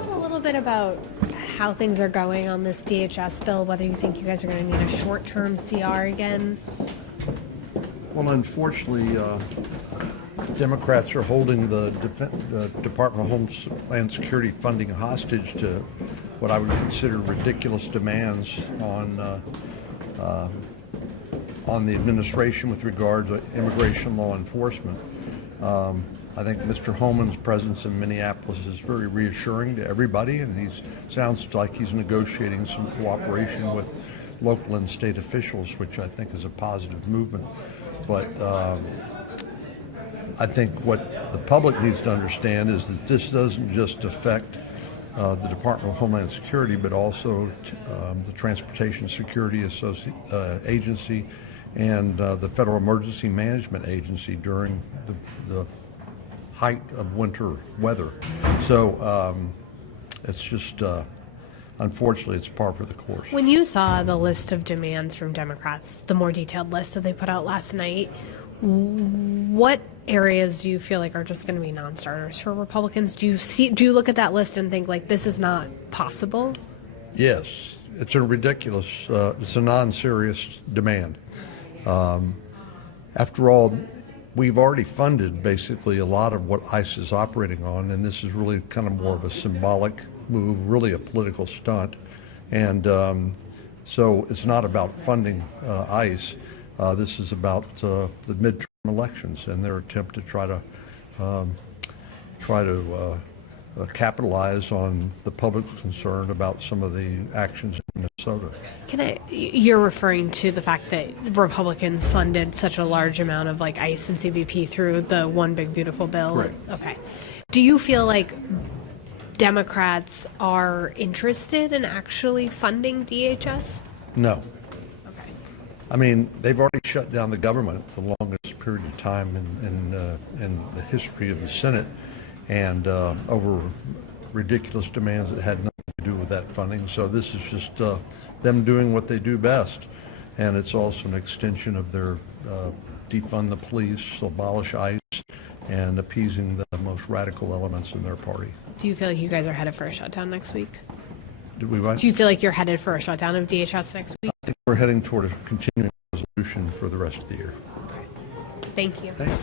talk a little bit about how things are going on this DHS bill, whether you think you guys are going to need a short-term CR again? Well, unfortunately, Democrats are holding the Department of Homeland Security funding hostage to what I would consider ridiculous demands on the administration with regard to immigration law enforcement. I think Mr. Homan's presence in Minneapolis is very reassuring to everybody, and he sounds like he's negotiating some cooperation with local and state officials, which I think is a positive movement. But I think what the public needs to understand is that this doesn't just affect the Department of Homeland Security, but also the Transportation Security Agency and the Federal Emergency Management Agency during the height of winter weather. So it's just, unfortunately, it's par for the course. When you saw the list of demands from Democrats, the more detailed list that they put out last night, what areas do you feel like are just going to be non-starters for Republicans? Do you look at that list and think, like, this is not possible? Yes, it's a ridiculous, it's a non-serious demand. After all, we've already funded basically a lot of what ICE is operating on, and this is really kind of more of a symbolic move, really a political stunt. And so it's not about funding ICE. This is about the midterm elections and their attempt to try to capitalize on the public's concern about some of the actions in Minnesota. You're referring to the fact that Republicans funded such a large amount of like ICE and CBP through the One Big Beautiful Bill? Right. Okay. Do you feel like Democrats are interested in actually funding DHS? No. Okay. I mean, they've already shut down the government the longest period of time in the history of the Senate, and over ridiculous demands that had nothing to do with that funding. So this is just them doing what they do best, and it's also an extension of their defund the police, abolish ICE, and appeasing the most radical elements in their party. Do you feel like you guys are headed for a shutdown next week? Do you feel like you're headed for a shutdown of DHS next week? I think we're heading toward a continuing resolution for the rest of the year. Okay. Thank you. Thanks.